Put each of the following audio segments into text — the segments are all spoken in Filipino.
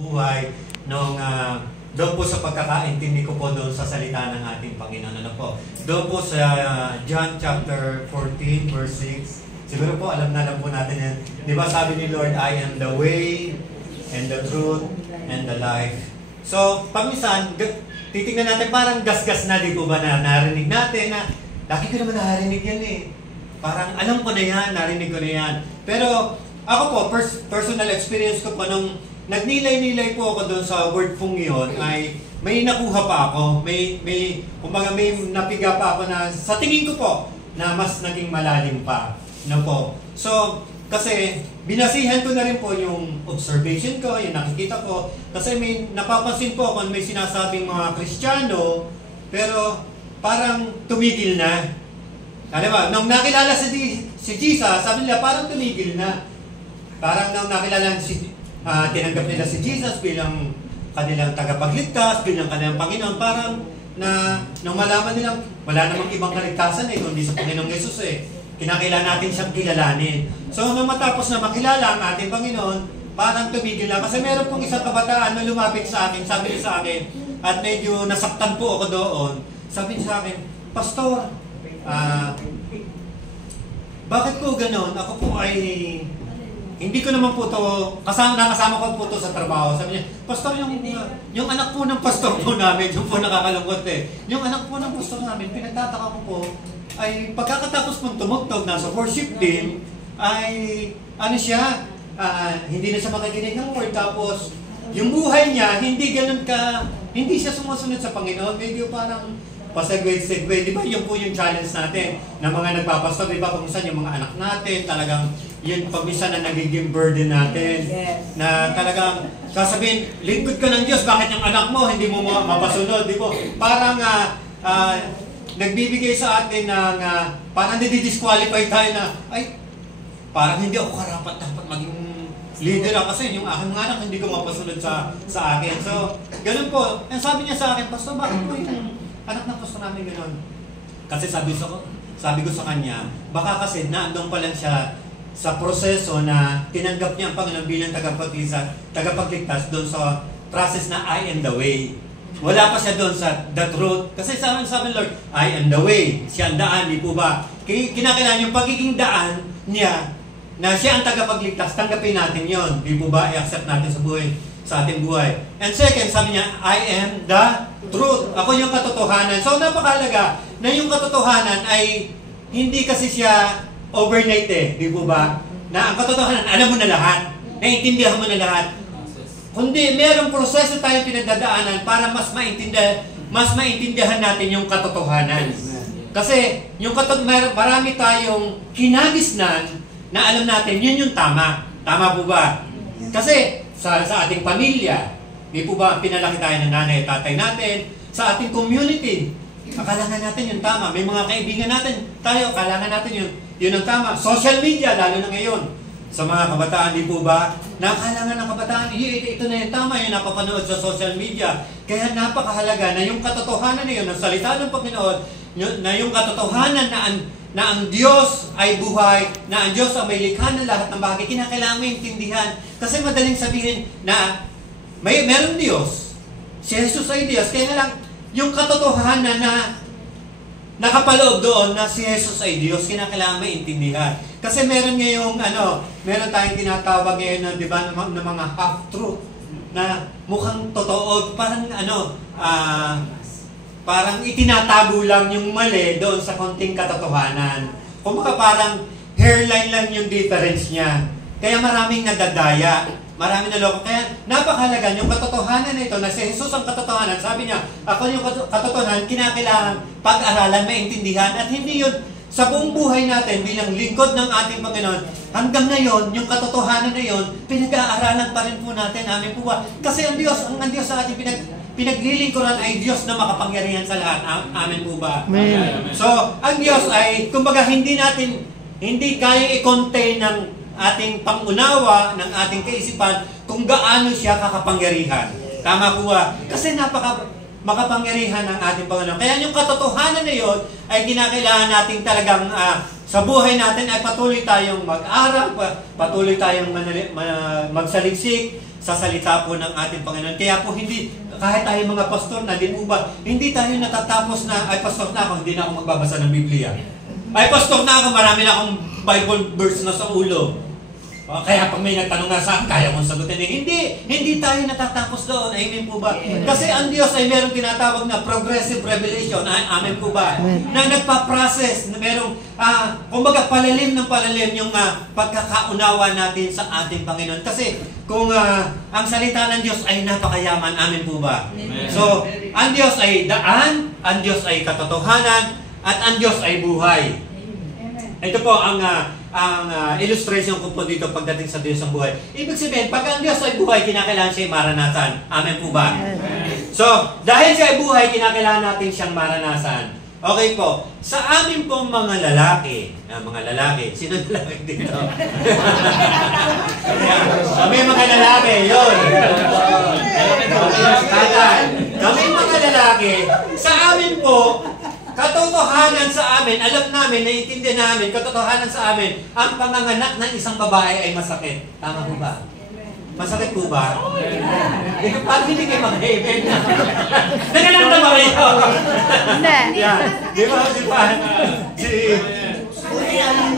buhay nung doon po sa pagkakaintindi ko po doon sa salita ng ating Panginoon. Ano po? Doon po sa John chapter 14 verse 6. Siguro po alam na lang po natin yan. Di ba sabi ni Lord, I am the way and the truth and the life. So, pagminsan, titignan natin parang gas-gas na, di po ba na narinig natin na lagi ko naman narinig yan eh. Parang alam ko na yan, narinig ko na yan. Pero ako po, personal experience ko po nung nagnilay-nilay po ako doon sa word pong yun, ay may nakuha pa ako. Kumbaga may napiga pa ako na sa tingin ko po na mas naging malalim pa. No po. So, kasi binasihan ko na rin po yung observation ko, yung nakikita ko. Kasi may napapansin po ako may sinasabing mga Kristiyano, pero parang tumigil na. Ano ba? Nung nakilala si Jesus, sabi nila parang tumigil na. Parang nung nakilala tinanggap nila si Jesus bilang kanilang tagapagligtas, bilang kanilang Panginoon, parang nung malaman nilang wala namang ibang kaligtasan kundi sa Panginoong Jesus kinakailangan natin siyang kilalanin. So, nung matapos na makilala ang ating Panginoon, parang tumigil na. Kasi meron pong isang kabataan na lumapit sa akin, sabi niya sa akin, at medyo nasaktan po ako doon, sabi niya sa akin, Pastor, bakit po ganon? Ako po ay hindi ko naman po ito, nakasama ko po ito sa trabaho. Sabi niya, Pastor, yung anak po ng pastor po namin, yung po nakakalungkot yung anak po ng pastor namin, pinagtataka ko po, ay pagkakatapos pong tumugtog, nasa worship team, ay ano siya, hindi na siya makikinig ng word, tapos yung buhay niya, hindi siya sumusunod sa Panginoon, medyo parang pasegway-segway, di ba yun po yung challenge natin ng mga nagpapastor, di ba paminsan yung mga anak natin, talagang yun paminsan na nagiging burden natin, na talagang sasabihin, lingkod ka ng Diyos, bakit yung anak mo hindi mo mapasunod, di ba? Parang nagbibigay sa atin ng parang nadi-disqualify tayo na, ay, parang hindi ako karapat-dapat maging leader kasi yung aking mga anak hindi ko mapasunod sa akin. So, ganun po. And sabi niya sa akin, Pastor, bakit po yung anak ng pastor namin ganun? Kasi sabi ko sa kanya, baka kasi naandong pa lang siya sa proseso na tinanggap niya ang Panginoon bilang tagapagligtas doon sa process na I am the way. Wala pa siya doon sa the truth. Kasi sabi Lord, I am the way. Siya ang daan, di po ba? Kinakailangan yung pagiging daan niya na siya ang tagapagligtas, tanggapin natin yon, di po ba? I-accept natin sa ating buhay. And second, sabi niya, I am the truth. Ako yung katotohanan. So, napakahalaga na yung katotohanan ay hindi kasi siya overnight di po ba? Na ang katotohanan, alam mo na lahat. Naiintindihan mo na lahat. Kundi merong proseso tayong pinagdadaanan para mas maintindihan natin yung katotohanan. Kasi marami tayong kinagisnan na alam natin yun yung tama. Tama po ba? Kasi sa ating pamilya, di po ba pinalaki tayo ng nanay at tatay natin, sa ating community, akalakan natin yung tama. May mga kaibigan natin, akalakan natin yun ang tama. Social media, lalo na ngayon, sa mga kabataan, di po ba? Nakalangan ng kabataan, ito na yung tama, yung napapanood sa social media. Kaya napakahalaga na yung katotohanan na yun, ang salita ng Panginoon, na yung katotohanan na ang Diyos ay buhay, na ang Diyos ay may likha ng lahat ng bagay, kinakailangan mo intindihan. Kasi madaling sabihin na meron Diyos, si Jesus ay Diyos, kaya lang yung katotohanan na nakapaloob doon na si Jesus ay Diyos, kinakailangan maintindihan. Kasi meron meron tayong tinatawag ngayon na, di ba, ng mga half-truth na mukhang totoo, parang itinatago lang yung mali doon sa konting katotohanan. Kumbaga parang hairline lang yung difference niya. Kaya maraming nadadaya, maraming naloko. Kaya napakahalaga yung katotohanan na ito, na si Jesus ang katotohanan. Sabi niya, ako yung katotohanan, kinakailangan pag-aralan, maintindihan, at hindi yun sa buong buhay natin bilang lingkod ng ating Panginoon. Hanggang ngayon, yung katotohanan na yun, pinag-aaralan pa rin po natin. Amin po ba? Kasi ang Diyos sa ating pinaglilingkuran ay Diyos na makapangyarihan sa lahat. Amen po ba? Amen. So, ang Diyos ay, kumbaga, hindi kaya i-contain ng ating pangunawa, ng ating kaisipan, kung gaano siya kakapangyarihan. Tama po ba? Kasi makapangyarihan ng ating Panginoon. Kaya yung katotohanan na yun ay kinakailangan natin talagang sa buhay natin ay patuloy tayong mag-aral, patuloy tayong magsaliksik, sa salita po ng ating Panginoon. Kaya po hindi, kahit tayo mga pastor na, di po ba, hindi tayo natatapos na, ay pastor na ako, hindi na ako magbabasa ng Biblia. Ay pastor na ako, marami na akong Bible verse na sa ulo. Kaya pag may nagtanong nga sa akin, kaya mong sagutin. Hindi tayo natatapos doon. Amen po ba? Kasi ang Diyos ay merong tinatawag na progressive revelation. Amen po ba? Na nagpa-process, na merong, kumbaga palalim ng palalim yung pagkakaunawa natin sa ating Panginoon. Kasi kung ang salita ng Diyos ay napakayaman, amen po ba? So, ang Diyos ay daan, ang Diyos ay katotohanan, at ang Diyos ay buhay. Ito po ang illustration ko po dito pagdating sa Diyos ang buhay. Ibig sabihin, pag ang Diyos ay buhay, kinakailangan siya maranasan. Amen po ba? So, dahil siya ay buhay, kinakailangan natin siyang maranasan. Okay po. Sa amin pong mga lalaki, sino lalaki dito? Kami mga lalaki, yun. Kami mga lalaki, sa amin po, katotohanan sa amin, alam namin, naiintindihan namin, katotohanan sa amin, ang panganganak ng isang babae ay masakit. Tama po ba? Masakit po ba? Parang hindi kayo mag-amen. Nangananta ba kayo? Hindi. Di ba?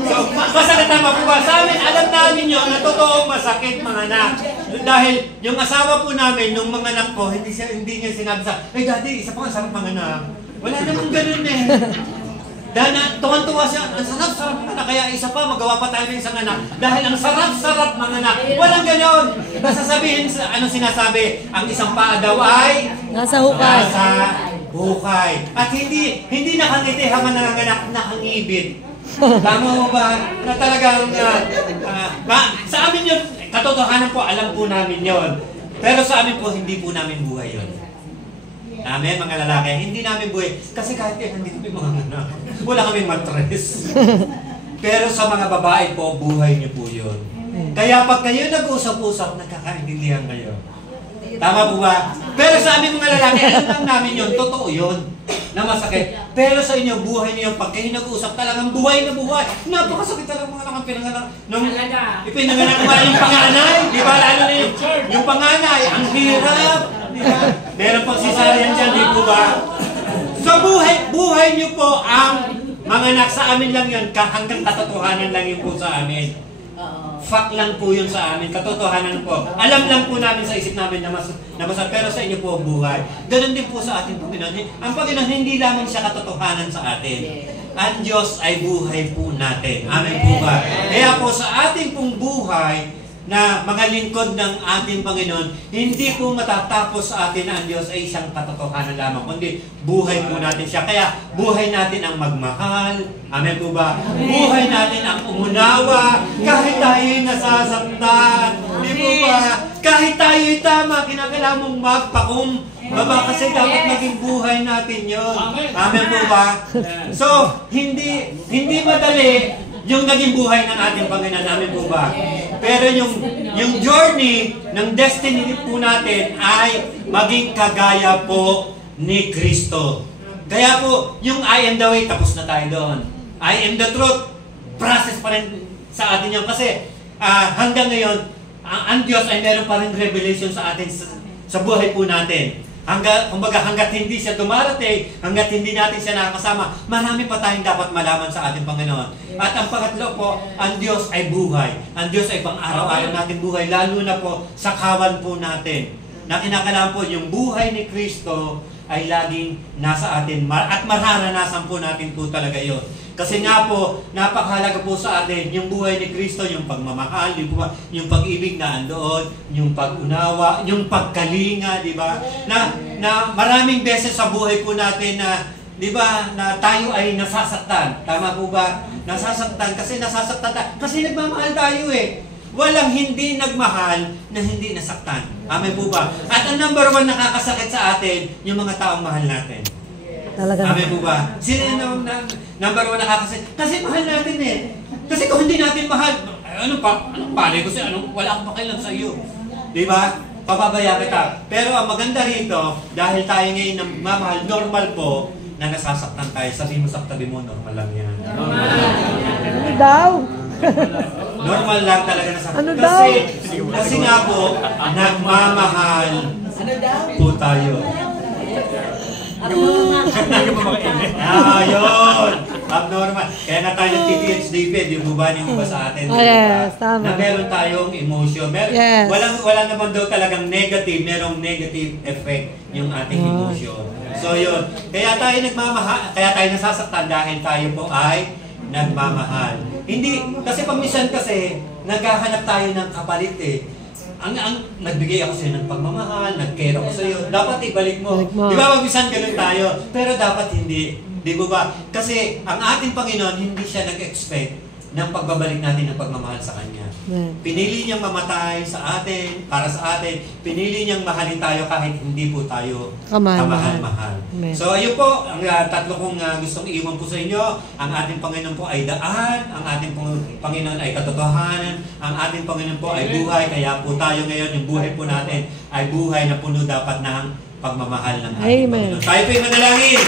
So, masakit tama po ba? Sa amin, alam namin yun na totoong masakit mga anak. Dahil yung asawa po namin, nung mga anak po, hindi niya sinabi sa, hey daddy, isa pa nga sarap mga anak. Wala namang ganun eh. Dahil tuwan-tuwa siya, ang sarap-sarap mga anak, kaya isa pa, magawa pa tayo ng isang anak. Dahil ang sarap-sarap mga anak. Walang ganun. Basta sabihin, ano sinasabi? Ang isang paa daw ay nasa hukay. Nasa hukay. At hindi nakangiti habang nanganganak, nakangibit. Tama mo ba? Na talagang, sa amin yun, katotohanan po, alam po namin yun. Pero sa amin po, hindi po namin buhay yun. Amen, mga lalaki. Hindi namin buhay. Kasi kahit hindi kami mga anak. Wala kami matres. Pero sa mga babae po, buhay niyo po yun. Kaya pag kayo nag-usap-usap, nagkakaintindihan kayo. Tama po ba? Pero sa amin mga lalaki, alam lang namin yun. Totoo yun. Na masakit. Pero sa inyo, buhay niyo. Pag kayo nag-uusap, talagang buhay na buhay. Napakasakit talagang mga nakang pinanganak. Ipinanganak naman yung panganay. Di ba? Lalo na yung panganay. Ang hirap. Meron pang cesarean dyan, di po ba? So buhay niyo po ang mga anak sa amin lang yun, hanggang katotohanan lang yun po sa amin. Fact lang po yun sa amin, katotohanan po. Alam lang po namin sa isip namin na pero sa inyo po ang buhay. Ganun din po sa ating Panginoon. Ang Panginoon, hindi lamang siya katotohanan sa atin. Ang Diyos ay buhay po natin. Amen po ba? Kaya po sa ating pong buhay, na mga lingkod ng ating Panginoon, hindi po matatapos sa atin na ang Diyos ay isang katotohanan lamang, kundi buhay po natin siya. Kaya buhay natin ang magmahal. Amen po ba? Buhay natin ang umunawa, kahit tayo'y nasasaktan. Di po ba? Kahit tayo'y tama, kinakailangan mong magpakumbaba kasi dapat maging buhay natin yun. Amen po ba? So, hindi madali yung naging buhay ng ating Panginoon. Amen po ba? Pero yung journey ng destiny po natin ay maging kagaya po ni Kristo. Kaya po, yung I am the way, tapos na tayo doon. I am the truth, process pa rin sa atin yun. Kasi hanggang ngayon, ang Diyos ay meron pa rin revelation sa atin sa buhay po natin. Hanggat hindi siya dumarating, hanggat hindi natin siya nakakasama, marami pa tayong dapat malaman sa ating Panginoon. At ang pangatlo po, ang Diyos ay buhay. Ang Diyos ay pang-araw-araw natin buhay, lalo na po sa kawan po natin. Na kinakailangan po yung buhay ni Kristo ay laging nasa atin at mararanasan po natin po talaga yun. Kasi nga po, napakahalaga po sa atin yung buhay ni Kristo, yung pagmamahal, yung pag-ibig na andoon, yung pag-unawa, yung pagkalinga, di ba? Na maraming beses sa buhay po natin na, di ba, na tayo ay nasasaktan. Tama po ba? Nasasaktan kasi kasi nagmamahal tayo eh. Walang hindi nagmahal na hindi nasaktan. Amen po ba? At ang number one nakakasakit sa atin, yung mga taong mahal natin. Amen po ba? Sino yung number one nakakasakit? Kasi mahal natin eh. Kasi kung hindi natin mahal, anong palay ko wala akong pakialam sa iyo. Di ba? Papabaya kita. Pero ang maganda rito, dahil tayo ngayon ng mamahal, normal po na nasasaktan tayo. Sabi mo sa tabi mo, normal lang yan. Daw. Normal lang talaga na sa... Ano daw? Kasi nga po, nagmamahal po tayo. Yun! Abnormal. Kaya nga tayo nag-TTH David, yung bubani mo ba sa atin? Yes, tama. Na meron tayong emotion. Yes. Wala naman daw talagang negative, merong negative effect yung ating emotion. So yun. Kaya tayo nagmamahal, kaya tayo nasasaktan dahil tayo po ay nagmamahal. Hindi, kasi pagmisan kasi, naghahanap tayo ng kapalit eh. Ang nagbigay ako sa'yo ng pagmamahal, nag-care ako sa'yo, dapat ibalik mo. Di ba pagmisan ganun tayo? Pero dapat hindi. Di ba ba? Kasi ang ating Panginoon, hindi siya nag-expect ng pagbabalik natin ng pagmamahal sa Kanya. Pinili niyang mamatay sa atin, para sa atin. Pinili niyang mahalin tayo kahit hindi po tayo kamahal-mahal. So ayun po, ang tatlo kong gustong iwan po sa inyo. Ang ating Panginoon po ay daan, ang ating Panginoon ay katotohanan, ang ating Panginoon po ay buhay. Kaya po tayo ngayon, yung buhay po natin ay buhay na puno dapat ng pagmamahal ng ating Panginoon. Tayo po'y manalangin.